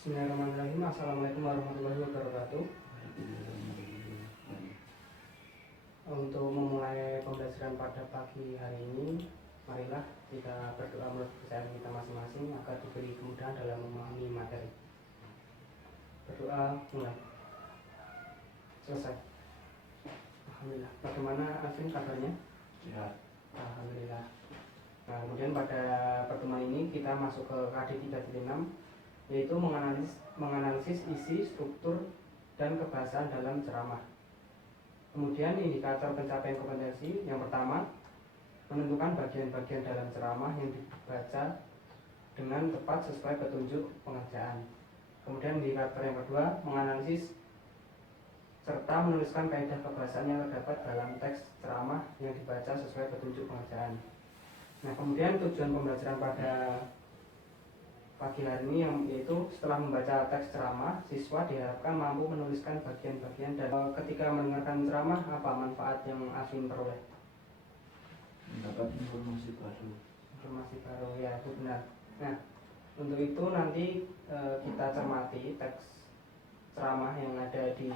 Bismillahirrahmanirrahim. Assalamualaikum warahmatullahi wabarakatuh. Untuk memulai pembelajaran pada pagi hari ini, marilah kita berdoa menurut kepercayaan kita masing-masing agar diberi kemudahan dalam memahami materi. Berdoa mulai. Selesai. Alhamdulillah. Bagaimana Alvin kabarnya? Sehat. Alhamdulillah. Nah, kemudian pada pertemuan ini kita masuk ke KD 3.6, yaitu menganalisis isi, struktur, dan kebahasaan dalam ceramah. Kemudian indikator pencapaian kompetensi yang pertama, menentukan bagian-bagian dalam ceramah yang dibaca dengan tepat sesuai petunjuk pengerjaan. Kemudian indikator yang kedua, menganalisis serta menuliskan kaidah kebahasaan yang terdapat dalam teks ceramah yang dibaca sesuai petunjuk pengerjaan. Nah, kemudian tujuan pembelajaran pada pagi hari ini yaitu setelah membaca teks ceramah, siswa diharapkan mampu menuliskan bagian-bagian dan ketika mendengarkan ceramah, apa manfaat yang Alvin peroleh? Mendapat informasi baru. Informasi baru, ya, itu benar. Nah, untuk itu nanti kita cermati teks ceramah yang ada di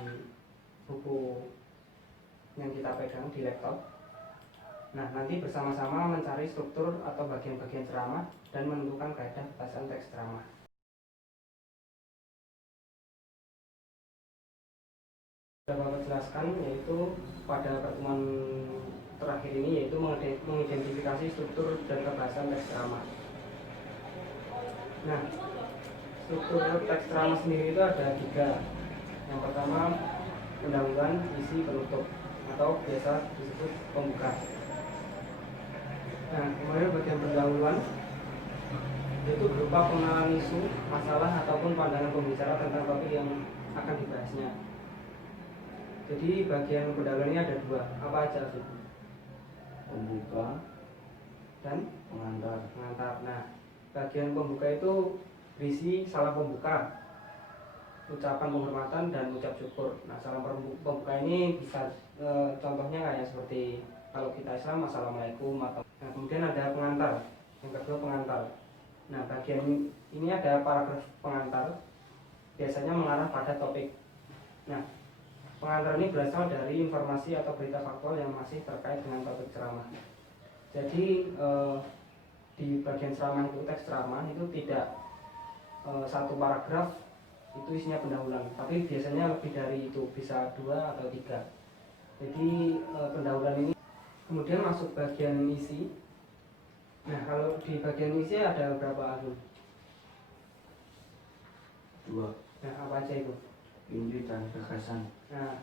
buku yang kita pegang di laptop. Nah, nanti bersama-sama mencari struktur atau bagian-bagian ceramah dan menentukan kaidah kebahasaan teks ceramah. Sudah Bapak jelaskan, yaitu pada pertemuan terakhir ini, yaitu mengidentifikasi struktur dan kebahasaan teks ceramah. Nah, struktur teks ceramah sendiri itu ada 3. Yang pertama, pendahuluan, isi, penutup, atau biasa disebut pembuka. Nah, kemudian bagian pendahuluan itu berupa pengenalan isu, masalah, ataupun pandangan pembicara tentang topik yang akan dibahasnya. Jadi bagian pendahuluan ini ada 2. Apa aja sih? Pembuka dan pengantar. Nah, bagian pembuka itu berisi salam pembuka, ucapan penghormatan, dan ucap syukur. Nah, salam pembuka ini bisa contohnya kayak seperti kalau kita Islam, assalamualaikum, atau nah, kemudian ada pengantar. Yang kedua, pengantar. Nah, bagian ini ada paragraf pengantar, biasanya mengarah pada topik. Nah, pengantar ini berasal dari informasi atau berita faktual yang masih terkait dengan topik ceramah. Jadi di bagian ceramah itu, teks ceramah itu tidak satu paragraf itu isinya pendahuluan, tapi biasanya lebih dari itu, bisa 2 atau 3. Jadi pendahuluan ini kemudian masuk bagian isi. Nah, kalau di bagian isi ada berapa alur? 2. Nah, apa aja itu? Inti dan gagasan. Nah,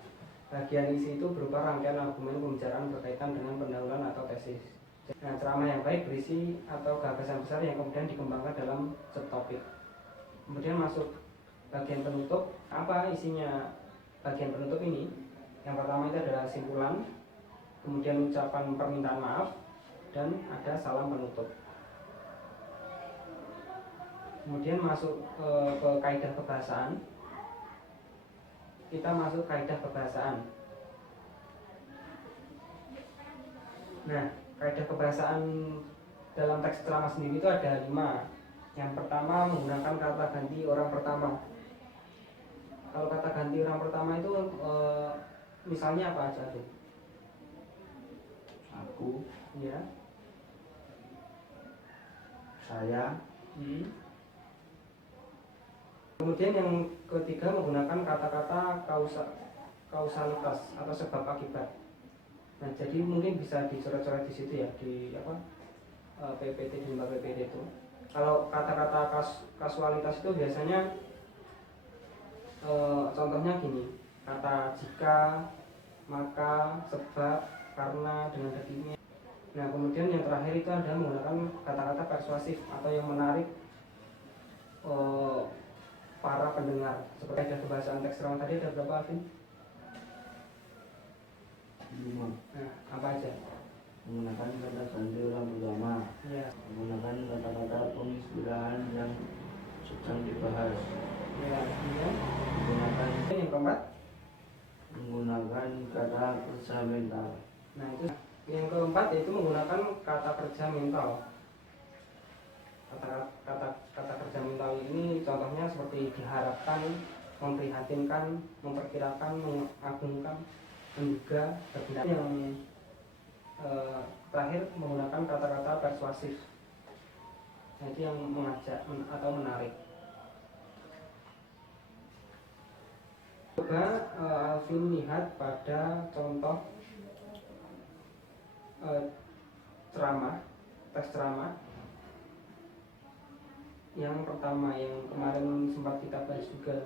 bagian isi itu berupa rangkaian argumen pembicaraan berkaitan dengan pendahuluan atau tesis. Nah, ceramah yang baik berisi atau gagasan besar yang kemudian dikembangkan dalam subtopik. Kemudian masuk bagian penutup. Apa isinya bagian penutup ini? Yang pertama itu adalah simpulan, kemudian ucapan permintaan maaf, dan ada salam penutup. Kemudian masuk ke kaidah kebahasaan. Kita masuk kaidah kebahasaan. Nah, kaidah kebahasaan dalam teks ceramah sendiri itu ada 5. Yang pertama, menggunakan kata ganti orang pertama. Kalau kata ganti orang pertama itu misalnya apa aja tuh? Aku, Ya. saya. Kemudian yang ketiga, menggunakan kata-kata kausalitas atau sebab akibat. Nah, jadi mungkin bisa dicoret-coret di situ ya, di PPT, di lembar PPT itu. Kalau kata-kata kasualitas itu biasanya contohnya gini, kata jika, maka, sebab, karena, dengan dagingnya. Nah, kemudian yang terakhir itu ada menggunakan kata-kata persuasif atau yang menarik para pendengar. Seperti ada kebahasaan teks ceramah tadi ada berapa, Alvin? 5. Nah, apa aja? Menggunakan kata ganti orang pertama. Ya. Menggunakan kata-kata pengistilahan yang sedang dibahas. Ya, kemudian Menggunakan yang keempat, kata kerja mental. nah itu yang keempat yaitu menggunakan kata kerja mental. Kata kerja mental ini contohnya seperti diharapkan, memprihatinkan, memperkirakan, mengagumkan, menduga, bertindak. Yang terakhir menggunakan kata-kata persuasif, nah, itu yang mengajak atau menarik. Coba Alvin lihat pada contoh ceramah, tes ceramah yang pertama, yang kemarin sempat kita bahas juga.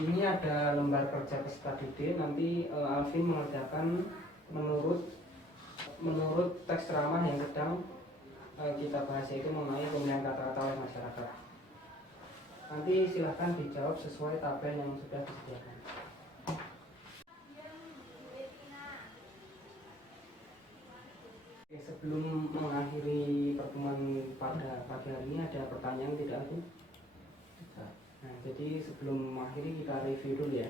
Ini ada lembar kerja peserta didik. Nanti Alvin mengerjakan menurut teks ceramah yang sedang kita bahas, yaitu mengenai pemilihan kata-kata oleh masyarakat. Nanti silahkan dijawab sesuai tabel yang sudah disediakan. Oke, sebelum mengakhiri pertemuan pada pagi hari ini, ada pertanyaan tidak, Alvin? Nah, jadi sebelum mengakhiri kita review dulu ya.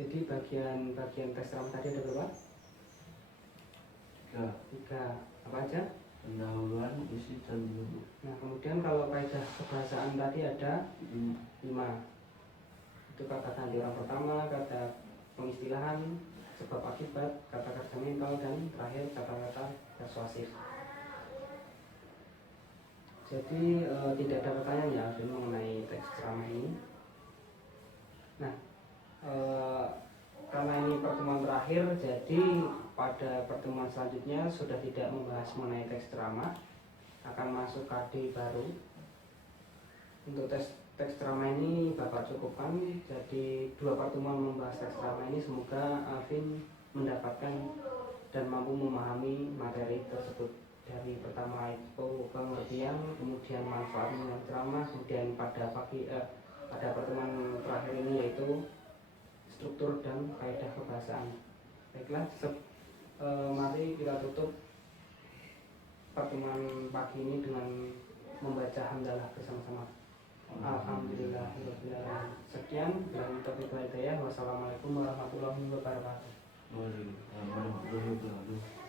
Jadi bagian tes ceramah tadi ada berapa? 3. Apa aja? Pendahuluan, isi, dan buku. Nah, kemudian kalau kaidah kebahasaan tadi ada 5. Itu kata ganti orang pertama, kata pengistilahan, sebab akibat, kata kerja mental, dan terakhir kata-kata persuasif. Jadi tidak ada pertanyaan ya Alvin mengenai teks ceramah ini. Nah, karena ini pertemuan terakhir, jadi pada pertemuan selanjutnya sudah tidak membahas mengenai teks ceramah, akan masuk KD baru. Untuk teks ceramah ini Bapak cukupkan. Jadi 2 pertemuan membahas teks ceramah ini, semoga Alvin mendapatkan dan mampu memahami materi tersebut. Dari pertama itu pengertian, kemudian manfaat mengenai ceramah, kemudian pada pertemuan terakhir ini yaitu struktur dan kaidah kebahasaan. Baiklah, mari kita tutup pertemuan pagi ini dengan membaca hamdalah bersama-sama. Alhamdulillahirabbil alamin. Sekian, billahi taufiq wal hidayah. Wassalamualaikum warahmatullahi wabarakatuh. Waalaikumsalam warahmatullahi wabarakatuh.